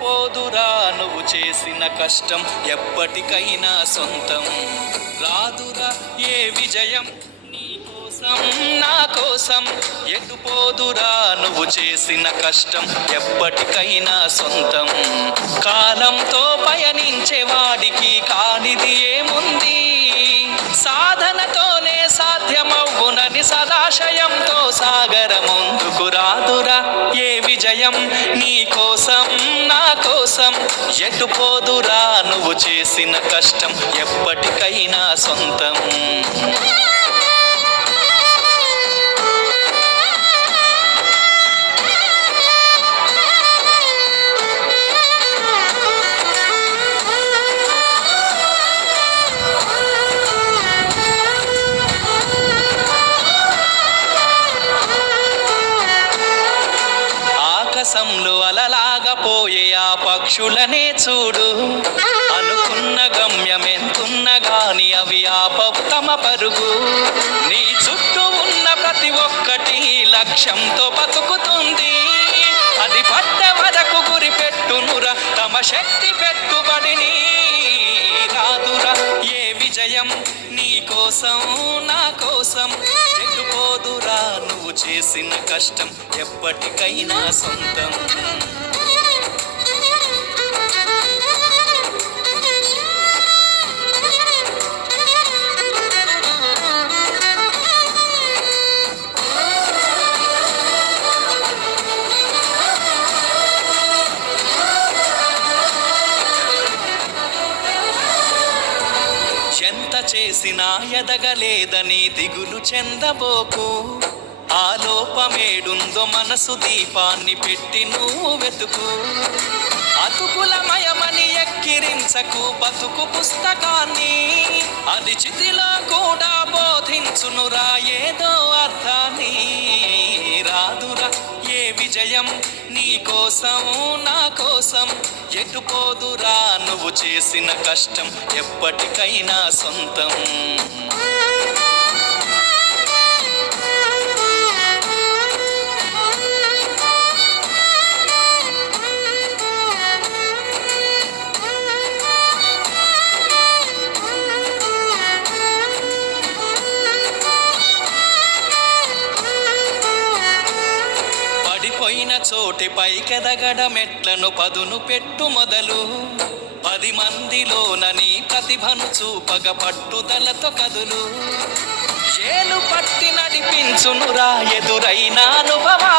ఎటుపోదురా నువ్వు చేసిన కష్టం ఎప్పటికైనా సొంతం. రాదురా ఏ విజయం నీ కోసం నా కోసం, ఎటుపోదురా నువ్వు చేసిన కష్టం ఎప్పటికైనా సొంతం. కాలంతో పయనించే వాడికి కానిది ఏముంది, సాధనతోనే సాధ్యమవునని సదాశయంతో సాగర ముందుకు. రాదురా ఏ విజయం నీ కోసం నా కోసం, ఎటుపోదురా నువ్వు చేసిన కష్టం ఎప్పటికైనా సొంతం. ఆకాశంలో అలలాగా పోయే ఆ పక్షులనే చూడు, అనుకున్న గమ్యమెంతున్న గాని అవి ఆపవు తమ పరుగు. నీ చుట్టూ ఉన్న ప్రతి ఒక్కటి లక్ష్యంతో బతుకుతుంది, అది పడ్డ వరకు గురి పెట్టునురా తమ శక్తి పెట్టుబడిని. రాదురా ఏ విజయం నీ కోసం నా కోసం, ఎటుపోదురా నువ్వు చేసిన కష్టం ఎప్పటికైనా సొంతం. ఎంత చేసినా ఎదగలేదని దిగులు చెందబోకు, ఆ లోపమేడుందో మనసు దీపాన్ని పెట్టి నువ్వు వెతుకు. అతుకులమయమని ఎక్కిరించకు బతుకు పుస్తకాన్ని, అది చితిలో కూడా బోధించునురా ఏదో అర్థాన్ని. రాదురా ఏ విజయం నీ కోసం నా కోసం, ఎటుపోదురా నువ్వు చేసిన కష్టం ఎప్పటికైనా సొంతం. పడిపోయిన చోటి పైకెదగడ మెట్లను పదును పెట్టు మొదలు, 10 మందిలోన నీ ప్రతిభను చూపగ పట్టుదలతో కదులు. ఏలు పట్టి నడిపించునురా ఎదురైన అనుభవా